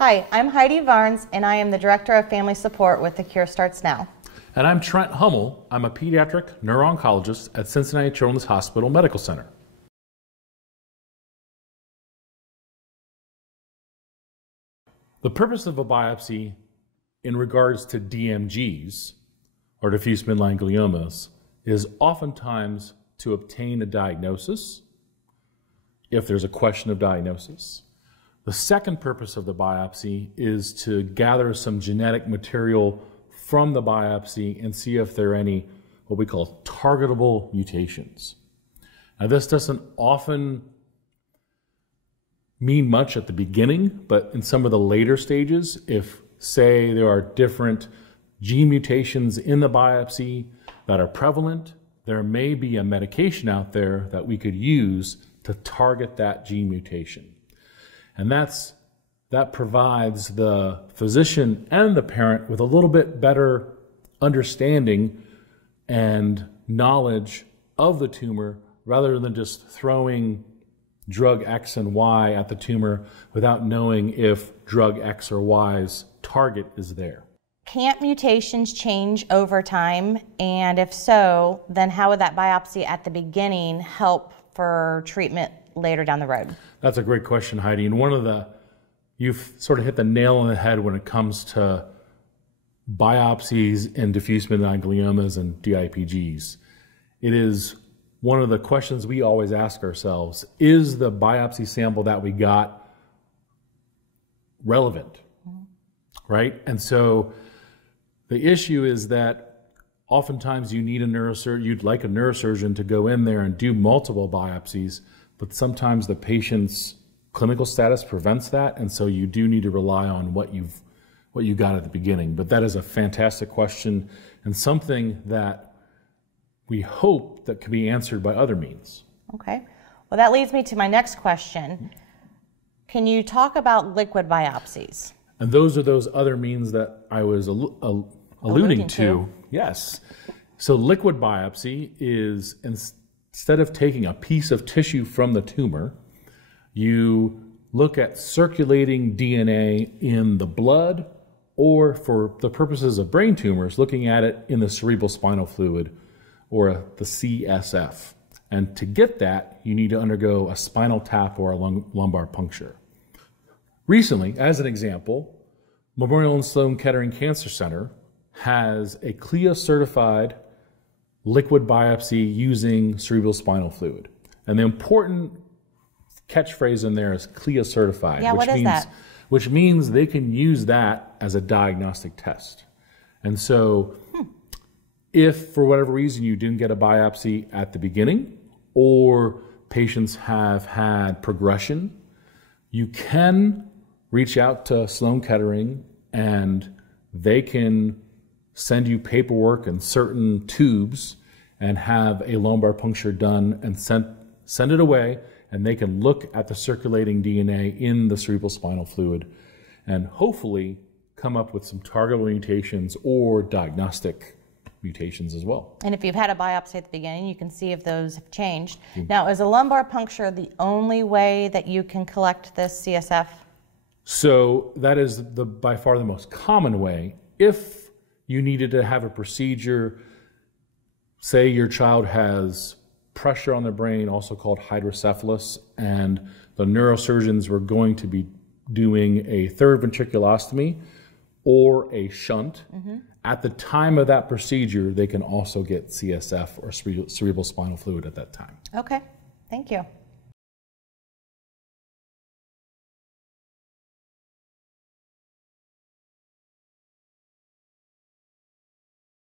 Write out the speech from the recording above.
Hi, I'm Heidi Varnes, and I am the Director of Family Support with The Cure Starts Now. And I'm Trent Hummel. I'm a pediatric neuro-oncologist at Cincinnati Children's Hospital Medical Center. The purpose of a biopsy in regards to DMGs, or diffuse midline gliomas, is oftentimes to obtain a diagnosis, if there's a question of diagnosis. The second purpose of the biopsy is to gather some genetic material from the biopsy and see if there are any what we call targetable mutations. Now, this doesn't often mean much at the beginning, but in some of the later stages, if, say, there are different gene mutations in the biopsy that are prevalent, there may be a medication out there that we could use to target that gene mutation. And that provides the physician and the parent with a little bit better understanding and knowledge of the tumor rather than just throwing drug X and Y at the tumor without knowing if drug X or Y's target is there. Can't mutations change over time? And if so, then how would that biopsy at the beginning help for treatment later down the road? That's a great question, Heidi. And you've sort of hit the nail on the head when it comes to biopsies in diffuse midline gliomas and DIPGs. It is one of the questions we always ask ourselves: is the biopsy sample that we got relevant? Right? And so the issue is that oftentimes you need you'd like a neurosurgeon to go in there and do multiple biopsies, but sometimes the patient's clinical status prevents that, and so you do need to rely on what you got at the beginning. But that is a fantastic question and something that we hope that can be answered by other means. Okay. Well, that leads me to my next question. Can you talk about liquid biopsies? And those are those other means that I was alluding to. Yes. So liquid biopsy is, instead of taking a piece of tissue from the tumor, you look at circulating DNA in the blood, or for the purposes of brain tumors, looking at it in the cerebral spinal fluid, or the CSF. And to get that, you need to undergo a spinal tap or a lumbar puncture. Recently, as an example, Memorial and Sloan Kettering Cancer Center has a CLIA-certified liquid biopsy using cerebral spinal fluid. And the important catchphrase in there is CLIA-certified. Yeah, what is that? Which means they can use that as a diagnostic test. And so if for whatever reason you didn't get a biopsy at the beginning, or patients have had progression, you can reach out to Sloan Kettering and they can send you paperwork and certain tubes and have a lumbar puncture done and send it away, and they can look at the circulating DNA in the cerebral spinal fluid and hopefully come up with some targetable mutations or diagnostic mutations as well. And if you've had a biopsy at the beginning, you can see if those have changed. Now, is a lumbar puncture the only way that you can collect this CSF? So that is by far the most common way. If you needed to have a procedure, say your child has pressure on the brain, also called hydrocephalus, and the neurosurgeons were going to be doing a third ventriculostomy or a shunt, at the time of that procedure, they can also get CSF or cerebral spinal fluid at that time. Okay, thank you.